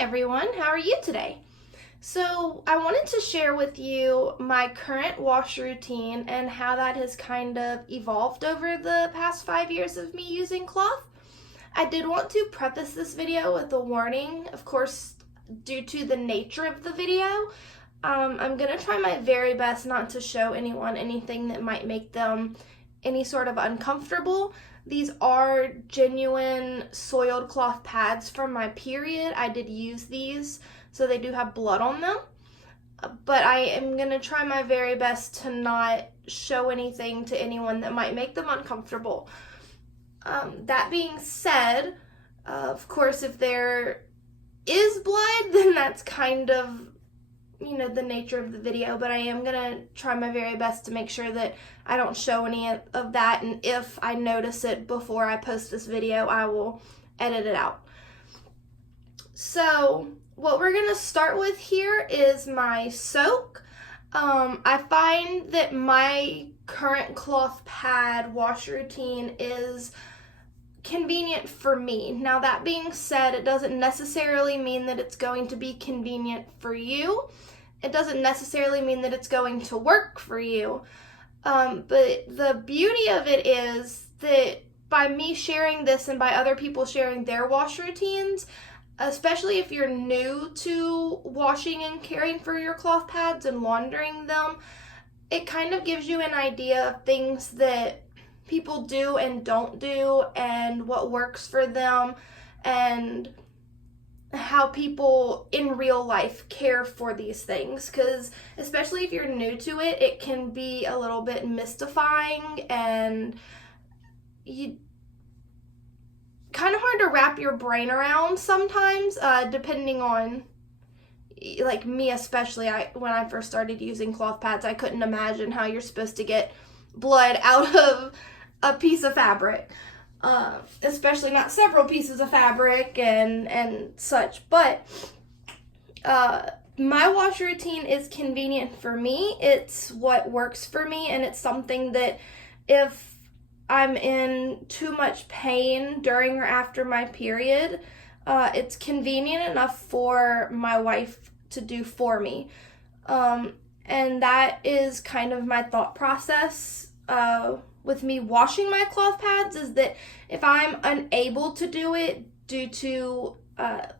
everyone, how are you today? So I wanted to share with you my current wash routine and how that has kind of evolved over the past 5 years of me using cloth. I did want to preface this video with a warning, of course, due to the nature of the video. I'm going to try my very best not to show anyone anything that might make them any sort of uncomfortable. These are genuine soiled cloth pads from my period. I did use these, so they do have blood on them. But I am going to try my very best to not show anything to anyone that might make them uncomfortable. That being said, of course, if there is blood, then that's kind of the nature of the video, but I am gonna try my very best to make sure that I don't show any of that, and if I notice it before I post this video, I will edit it out. So what we're gonna start with here is my soak. I find that my current cloth pad wash routine is convenient for me. Now, that being said, it doesn't necessarily mean that it's going to be convenient for you. It doesn't necessarily mean that it's going to work for you. But the beauty of it is that by me sharing this and by other people sharing their wash routines, especially if you're new to washing and caring for your cloth pads and laundering them, it kind of gives you an idea of things that people do and don't do and what works for them and how people in real life care for these things, because especially if you're new to it, it can be a little bit mystifying and you kind of hard to wrap your brain around sometimes, depending on, like me especially. When I first started using cloth pads, I couldn't imagine how you're supposed to get blood out of a piece of fabric. Especially not several pieces of fabric and such, but my wash routine is convenient for me. It's what works for me, and it's something that if I'm in too much pain during or after my period, it's convenient enough for my wife to do for me. And that is kind of my thought process with me washing my cloth pads, is that if I'm unable to do it due to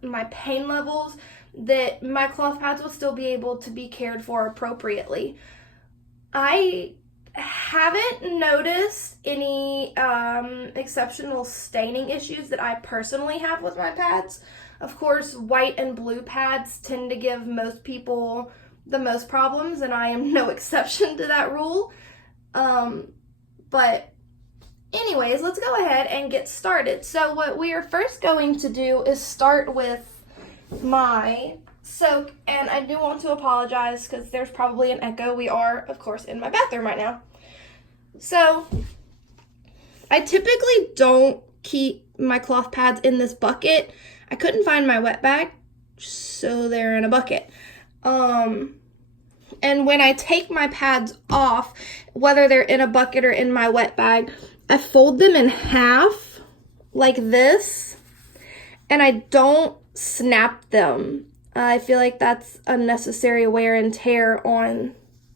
my pain levels, that my cloth pads will still be able to be cared for appropriately. I haven't noticed any exceptional staining issues that I personally have with my pads. Of course, white and blue pads tend to give most people the most problems, and I am no exception to that rule. But anyways, let's go ahead and get started. So what we are first going to do is start with my soak, and I do want to apologize because there's probably an echo. We are, of course, in my bathroom right now. So I typically don't keep my cloth pads in this bucket. I couldn't find my wet bag, so they're in a bucket. And when I take my pads off, whether they're in a bucket or in my wet bag, I fold them in half like this, and I don't snap them. I feel like that's unnecessary wear and tear on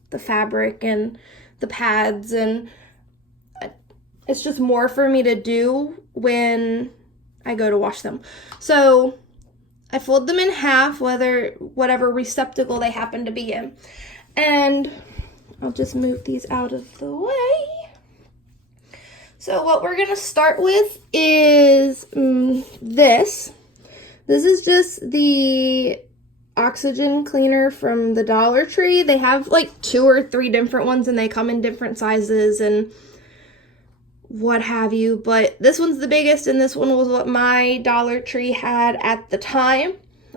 the fabric and the pads, and it's just more for me to do when I go to wash them. So I fold them in half, whatever receptacle they happen to be in. And I'll just move these out of the way. So what we're going to start with is this. This is just the oxygen cleaner from the Dollar Tree. They have like 2 or 3 different ones, and they come in different sizes and what have you. But this one's the biggest, and this one was what my Dollar Tree had at the time.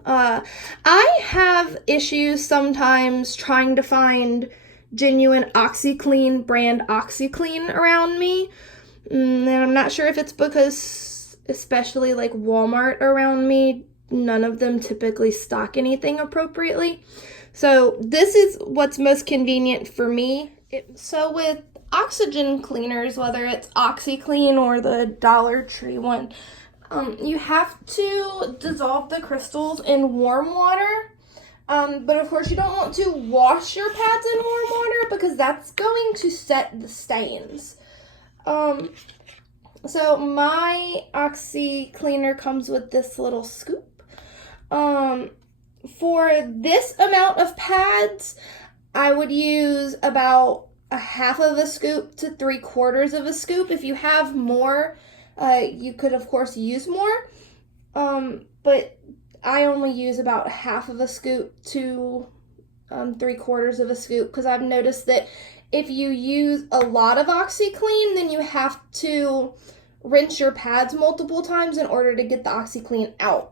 I have issues sometimes trying to find genuine OxiClean brand OxiClean around me, and I'm not sure if it's because, especially like Walmart around me, none of them typically stock anything appropriately. So this is what's most convenient for me. So with oxygen cleaners, whether it's OxiClean or the Dollar Tree one, You have to dissolve the crystals in warm water. But of course you don't want to wash your pads in warm water because that's going to set the stains. So my Oxy cleaner comes with this little scoop. For this amount of pads, I would use about a half of a scoop to 3/4 of a scoop. If you have more, you could of course use more. But I only use about half of a scoop to 3/4 of a scoop because I've noticed that if you use a lot of OxiClean, then you have to rinse your pads multiple times in order to get the OxiClean out.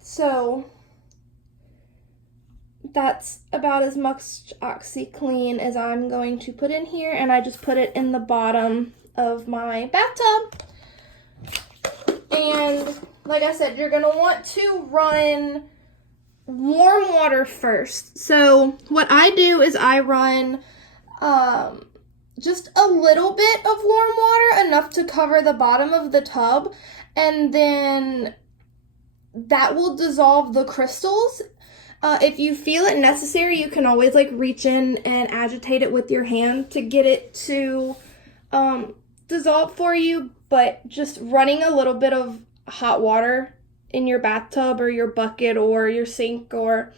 So that's about as much OxiClean as I'm going to put in here, and I just put it in the bottom of my bathtub. And like I said, you're gonna want to run warm water first. So what I do is I run just a little bit of warm water, enough to cover the bottom of the tub, and then that will dissolve the crystals. If you feel it necessary, you can always like reach in and agitate it with your hand to get it to dissolve for you, but just running a little bit of hot water in your bathtub or your bucket or your sink or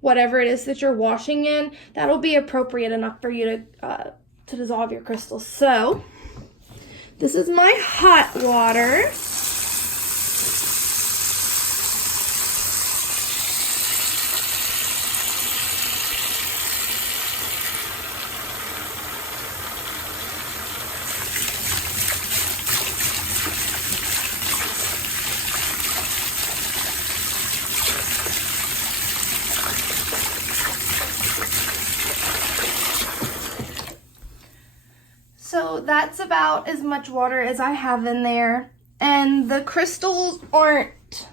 whatever it is that you're washing in, that'll be appropriate enough for you to dissolve your crystals. So this is my hot water. So that's about as much water as I have in there. And the crystals aren't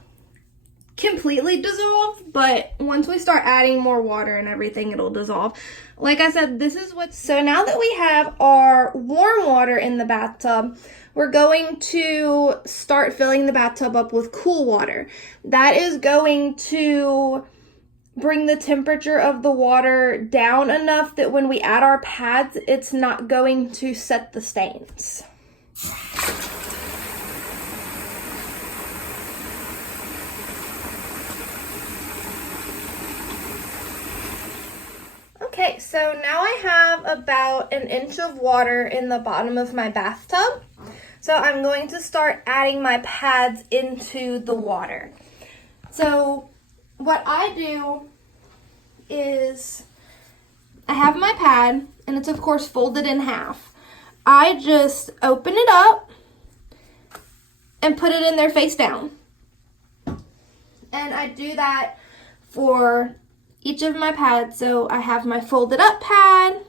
completely dissolved, but once we start adding more water and everything, it'll dissolve. Like I said, this is what, so now that we have our warm water in the bathtub, we're going to start filling the bathtub up with cool water. That is going to bring the temperature of the water down enough that when we add our pads, it's not going to set the stains. Okay, so now I have about 1 inch of water in the bottom of my bathtub. So I'm going to start adding my pads into the water. So what I do is I have my pad, and it's of course folded in half. I just open it up and put it in there face down. And I do that for each of my pads. So I have my folded up pad,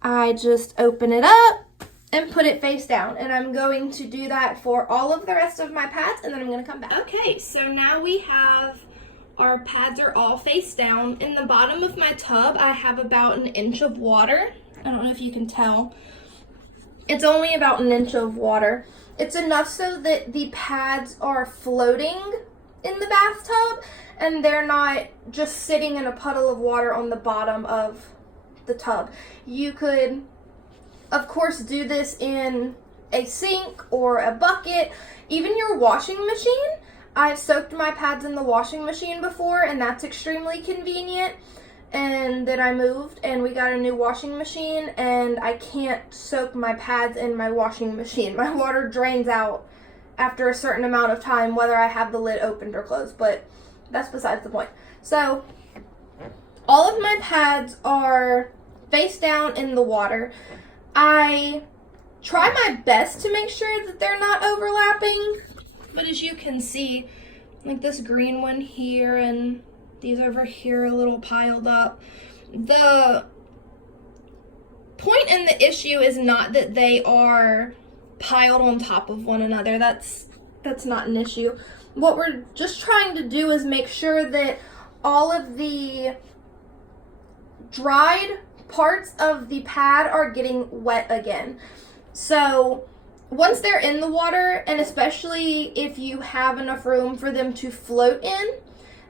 I just open it up and put it face down. And I'm going to do that for all of the rest of my pads, and then I'm going to come back. Okay, so now we have our pads are all face down. In the bottom of my tub, I have about 1 inch of water. I don't know if you can tell. It's only about 1 inch of water. It's enough so that the pads are floating in the bathtub and they're not just sitting in a puddle of water on the bottom of the tub. You could, of course, do this in a sink or a bucket, even your washing machine. I've soaked my pads in the washing machine before, and that's extremely convenient. And then I moved and we got a new washing machine, and I can't soak my pads in my washing machine. My water drains out after a certain amount of time, whether I have the lid opened or closed, but that's besides the point. So all of my pads are face down in the water. I try my best to make sure that they're not overlapping. But as you can see, like this green one here and these over here a little piled up. The point and the issue is not that they are piled on top of one another. That's not an issue. What we're just trying to do is make sure that all of the dried parts of the pad are getting wet again. So once they're in the water, and especially if you have enough room for them to float in,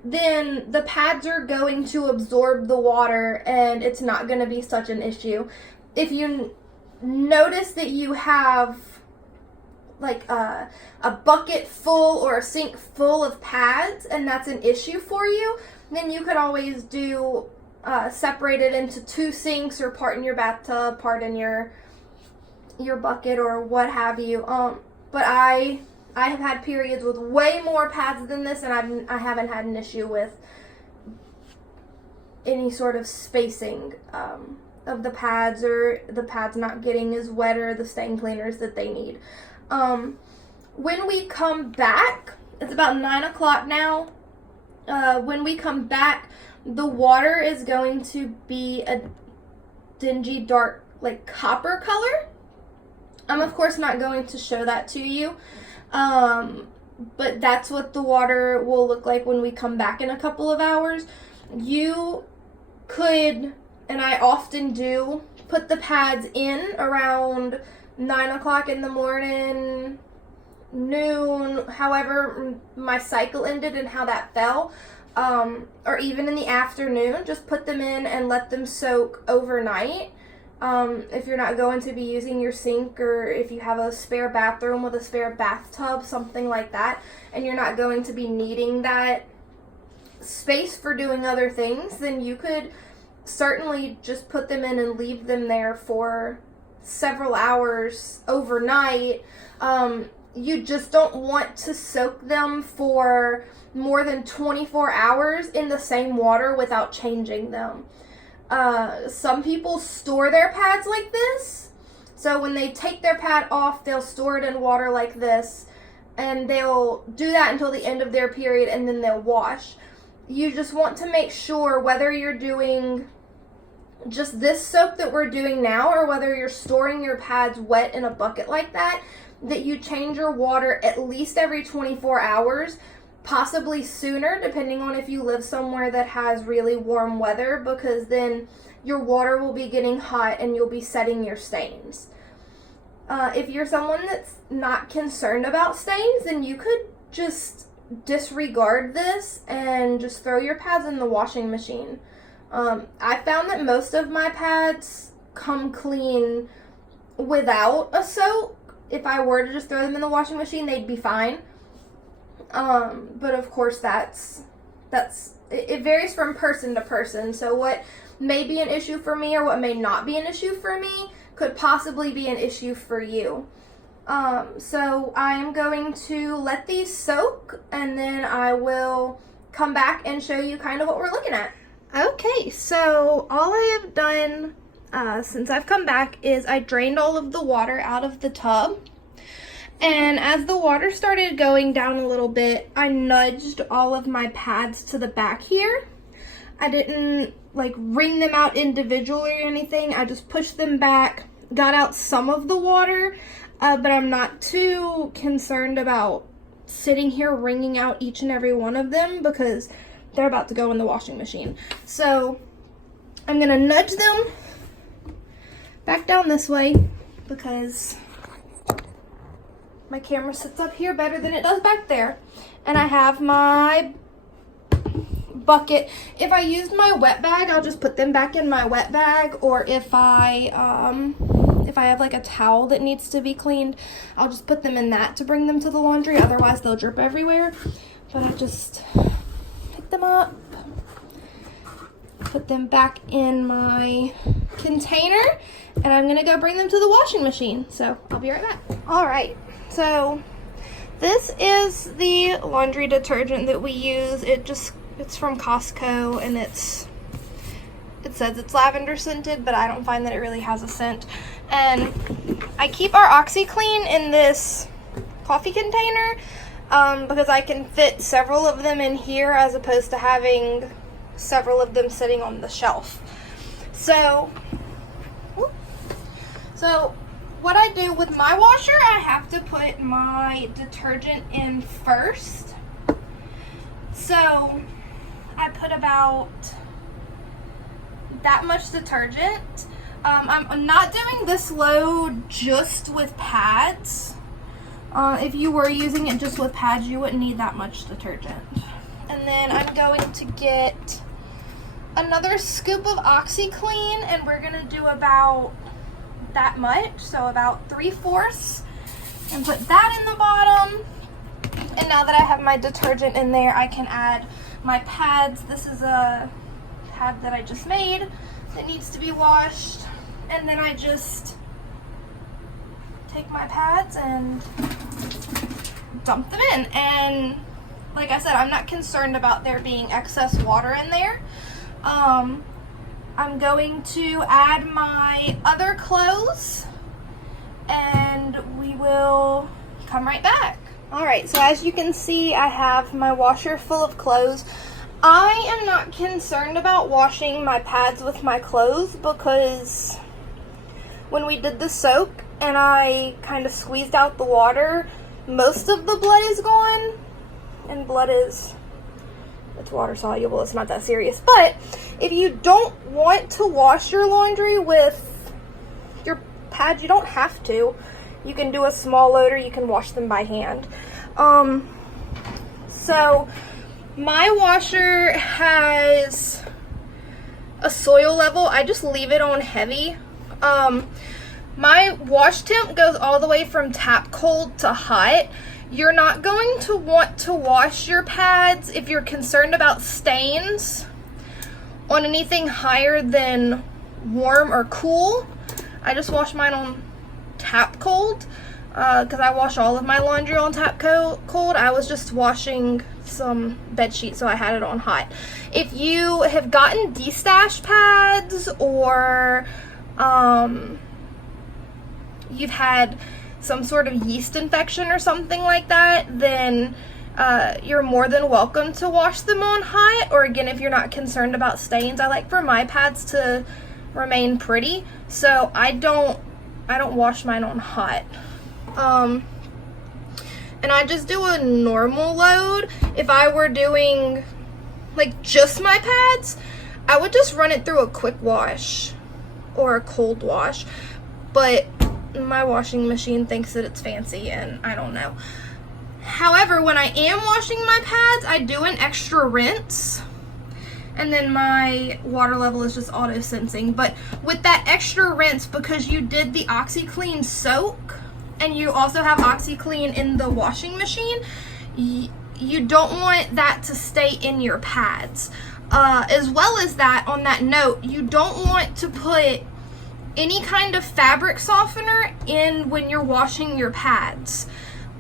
then the pads are going to absorb the water and it's not going to be such an issue. If you notice that you have like a bucket full or a sink full of pads and that's an issue for you, then you could always do separate it into 2 sinks, or part in your bathtub, part in your bucket, or what have you. But I have had periods with way more pads than this, and I haven't had an issue with any sort of spacing of the pads, or the pads not getting as wet, or the stain cleaners that they need. When we come back, it's about 9 o'clock now. When we come back, the water is going to be a dingy, dark, like copper color. I'm of course not going to show that to you, but that's what the water will look like when we come back in a couple of hours. You could, and I often do, put the pads in around 9 o'clock in the morning, noon, however my cycle ended and how that fell, or even in the afternoon. Just put them in and let them soak overnight. If you're not going to be using your sink, or if you have a spare bathroom with a spare bathtub, something like that, and you're not going to be needing that space for doing other things, then you could certainly just put them in and leave them there for several hours overnight. You just don't want to soak them for more than 24 hours in the same water without changing them. Some people store their pads like this. So when they take their pad off, they'll store it in water like this, and they'll do that until the end of their period, and then they'll wash. You just want to make sure, whether you're doing just this soak that we're doing now, or whether you're storing your pads wet in a bucket like that, that you change your water at least every 24 hours, possibly sooner, depending on if you live somewhere that has really warm weather, because then your water will be getting hot and you'll be setting your stains. If you're someone that's not concerned about stains, then you could just disregard this and just throw your pads in the washing machine. I found that most of my pads come clean without a soak. If I were to just throw them in the washing machine, they'd be fine. But of course it varies from person to person. So what may be an issue for me, or what may not be an issue for me, could possibly be an issue for you. So I'm going to let these soak, and then I will come back and show you kind of what we're looking at. Okay, so all I have done since I've come back is I drained all of the water out of the tub. And as the water started going down a little bit, I nudged all of my pads to the back here. I didn't like wring them out individually or anything. I just pushed them back, got out some of the water, but I'm not too concerned about sitting here wringing out each and every one of them, because they're about to go in the washing machine. So I'm gonna nudge them back down this way, because my camera sits up here better than it does back there. And I have my bucket. If I used my wet bag, I'll just put them back in my wet bag, or if I have like a towel that needs to be cleaned, I'll just put them in that to bring them to the laundry. Otherwise they'll drip everywhere. But I just pick them up, put them back in my container, and I'm gonna go bring them to the washing machine. So I'll be right back. All right. So this is the laundry detergent that we use. It's from Costco, and it says it's lavender scented, but I don't find that it really has a scent. And I keep our OxiClean in this coffee container because I can fit several of them in here as opposed to having several of them sitting on the shelf. So what I do with my washer, I have to put my detergent in first. So I put about that much detergent. I'm not doing this load just with pads. If you were using it just with pads, you wouldn't need that much detergent. And then I'm going to get another scoop of OxiClean, and we're gonna do about that much, so about 3/4, and put that in the bottom. And now that I have my detergent in there, I can add my pads. This is a pad that I just made that needs to be washed, and then I just take my pads and dump them in. And like I said, I'm not concerned about there being excess water in there. I'm going to add my other clothes and we will come right back. Alright, so as you can see, I have my washer full of clothes. I am not concerned about washing my pads with my clothes because when we did the soak and I kind of squeezed out the water, most of the blood is gone. And blood is, it's water soluble, it's not that serious. But if you don't want to wash your laundry with your pads, you don't have to. You can do a small load or you can wash them by hand. So my washer has a soil level. I just leave it on heavy. My wash temp goes all the way from tap cold to hot. You're not going to want to wash your pads if you're concerned about stains on anything higher than warm or cool. I just wash mine on tap cold because I wash all of my laundry on tap cold. I was just washing some bed sheets, so I had it on hot. If you have gotten destash pads or you've had some sort of yeast infection or something like that, then you're more than welcome to wash them on hot. Or again, if you're not concerned about stains, I like for my pads to remain pretty, so I don't wash mine on hot. And I just do a normal load. If I were doing like just my pads, I would just run it through a quick wash or a cold wash, but my washing machine thinks that it's fancy and I don't know. However, when I am washing my pads, I do an extra rinse, and then my water level is just auto sensing. But with that extra rinse, because you did the OxiClean soak and you also have OxiClean in the washing machine, you don't want that to stay in your pads. As well as that, on that note, you don't want to put any kind of fabric softener in when you're washing your pads.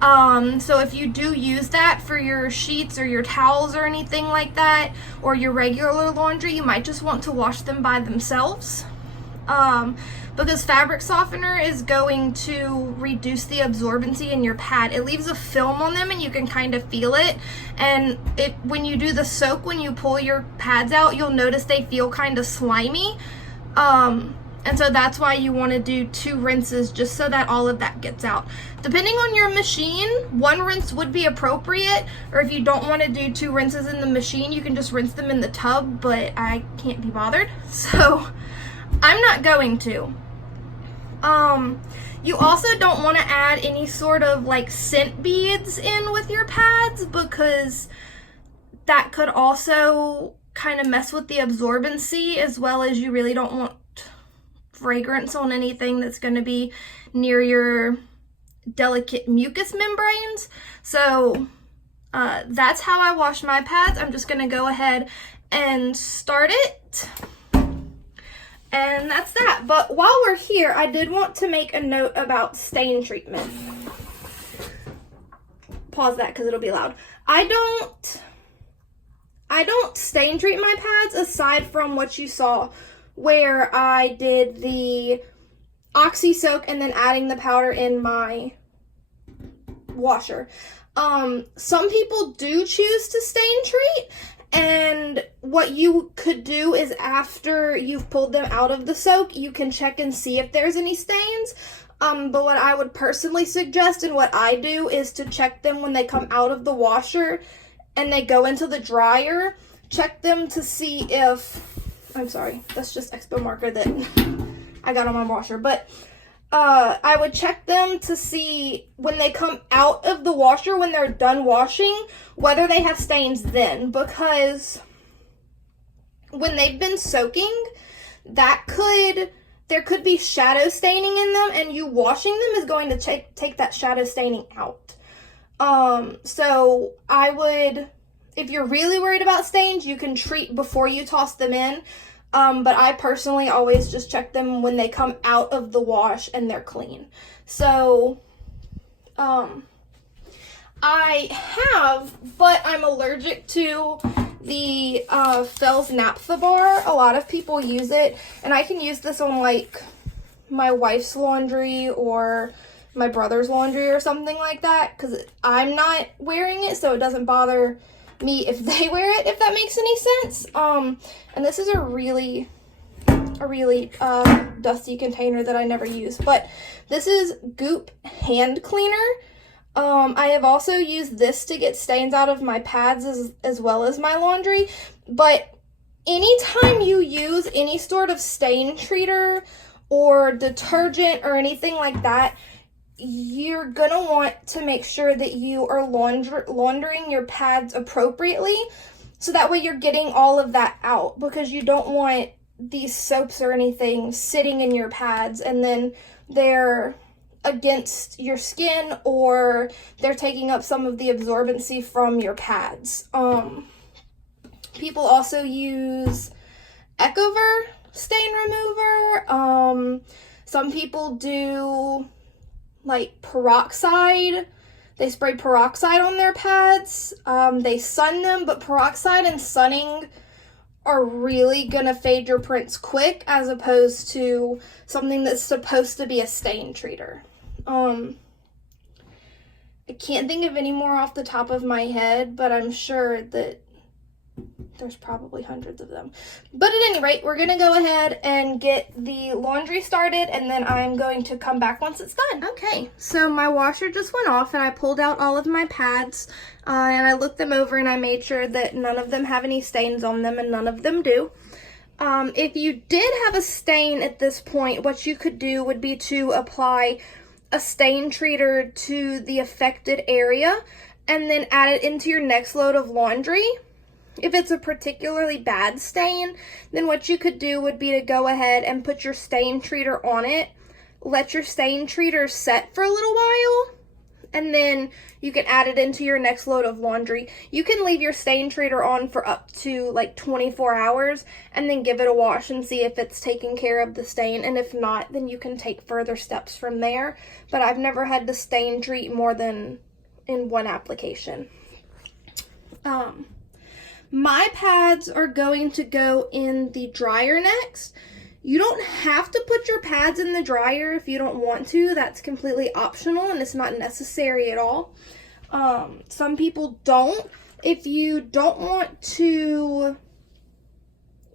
So if you do use that for your sheets or your towels or anything like that, or your regular laundry, you might just want to wash them by themselves. Because fabric softener is going to reduce the absorbency in your pad. It leaves a film on them and you can kind of feel it. And when you do the soak, when you pull your pads out, you'll notice they feel kind of slimy. And so that's why you want to do 2 rinses, just so that all of that gets out. Depending on your machine, 1 rinse would be appropriate, or if you don't want to do 2 rinses in the machine, you can just rinse them in the tub, but I can't be bothered, so I'm not going to. You also don't want to add any sort of like scent beads in with your pads, because that could also kind of mess with the absorbency, as well as you really don't want fragrance on anything that's going to be near your delicate mucous membranes. So that's how I wash my pads. I'm just going to go ahead and start it, and that's that. But while we're here, I did want to make a note about stain treatment. Pause that because it'll be loud. I don't stain treat my pads aside from what you saw, where I did the Oxy soak and then adding the powder in my washer. Some people do choose to stain treat, and what you could do is after you've pulled them out of the soak, you can check and see if there's any stains. But what I would personally suggest, and what I do, is to check them when they come out of the washer and they go into the dryer. Check them to see if, I'm sorry, that's just Expo marker that I got on my washer. But I would check them to see when they come out of the washer, when they're done washing, whether they have stains then, because when they've been soaking, there could be shadow staining in them, and you washing them is going to take that shadow staining out. So I would, if you're really worried about stains, you can treat before you toss them in. But I personally always just check them when they come out of the wash and they're clean. So, I have, but I'm allergic to the Fells Naphtha bar. A lot of people use it, and I can use this on like my wife's laundry or my brother's laundry or something like that, because I'm not wearing it, so it doesn't bother me if they wear it, if that makes any sense. And this is a really dusty container that I never use, but this is Goop hand cleaner. I have also used this to get stains out of my pads as well as my laundry, but anytime you use any sort of stain treater or detergent or anything like that, you're gonna want to make sure that you are laundering your pads appropriately, so that way you're getting all of that out, because you don't want these soaps or anything sitting in your pads and then they're against your skin, or they're taking up some of the absorbency from your pads. People also use Ecover stain remover. Some people do like peroxide. They spray peroxide on their pads. They sun them, but peroxide and sunning are really gonna fade your prints quick, as opposed to something that's supposed to be a stain treater. I can't think of any more off the top of my head, but I'm sure that there's probably hundreds of them. But at any rate, we're gonna go ahead and get the laundry started, and then I'm going to come back once it's done. Okay, so my washer just went off, and I pulled out all of my pads, and I looked them over, and I made sure that none of them have any stains on them, and none of them do. If you did have a stain at this point, what you could do would be to apply a stain treater to the affected area, and then add it into your next load of laundry. If it's a particularly bad stain, then what you could do would be to go ahead and put your stain treater on it, let your stain treater set for a little while, and then you can add it into your next load of laundry. You can leave your stain treater on for up to like 24 hours and then give it a wash and see if it's taking care of the stain, and if not, then you can take further steps from there. But I've never had to stain treat more than in one application. My pads are going to go in the dryer next. You don't have to put your pads in the dryer if you don't want to. That's completely optional, and it's not necessary at all. Some people don't. If you don't want to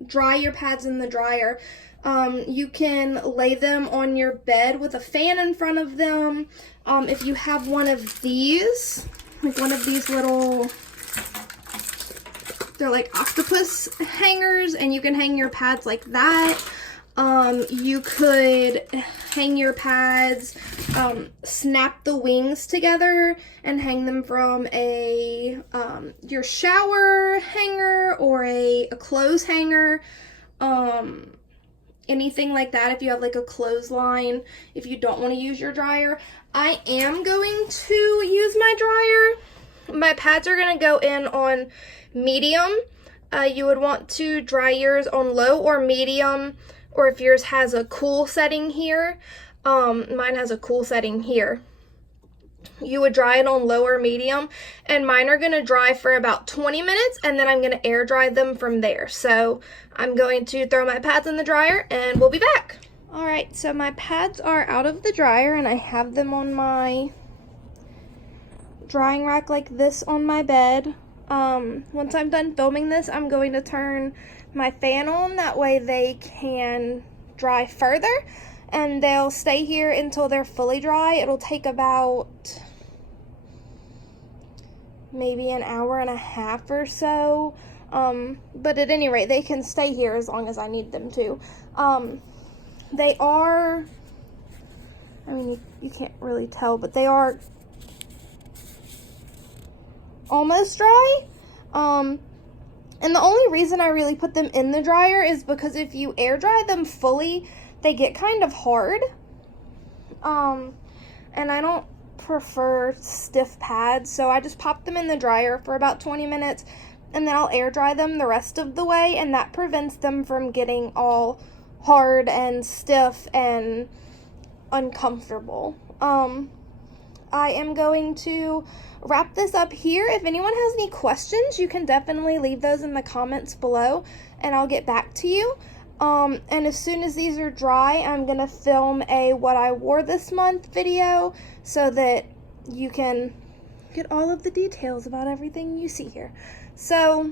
dry your pads in the dryer, you can lay them on your bed with a fan in front of them. If you have one of these, like one of these little, they're like octopus hangers, and you can hang your pads like that. You could hang your pads, snap the wings together and hang them from a, your shower hanger or a clothes hanger, anything like that if you have like a clothesline, if you don't want to use your dryer. I am going to use my dryer. My pads are going to go in on medium. You would want to dry yours on low or medium, or if yours has a cool setting here, mine has a cool setting here, you would dry it on low or medium, and mine are going to dry for about 20 minutes, and then I'm going to air dry them from there. So I'm going to throw my pads in the dryer, and we'll be back. All right, so my pads are out of the dryer, and I have them on my drying rack like this on my bed. Once I'm done filming this, I'm going to turn my fan on, that way they can dry further, and they'll stay here until they're fully dry. It'll take about maybe an hour and a half or so, but at any rate, they can stay here as long as I need them to. They are, I mean, you can't really tell, but they are almost dry. And the only reason I really put them in the dryer is because if you air dry them fully, they get kind of hard. And I don't prefer stiff pads, so I just pop them in the dryer for about 20 minutes, and then I'll air dry them the rest of the way, and that prevents them from getting all hard and stiff and uncomfortable. I am going to wrap this up here. If anyone has any questions, you can definitely leave those in the comments below, and I'll get back to you. And as soon as these are dry, I'm gonna film a what I wore this month video so that you can get all of the details about everything you see here. So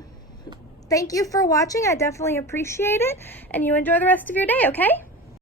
thank you for watching. I definitely appreciate it, and you enjoy the rest of your day, okay?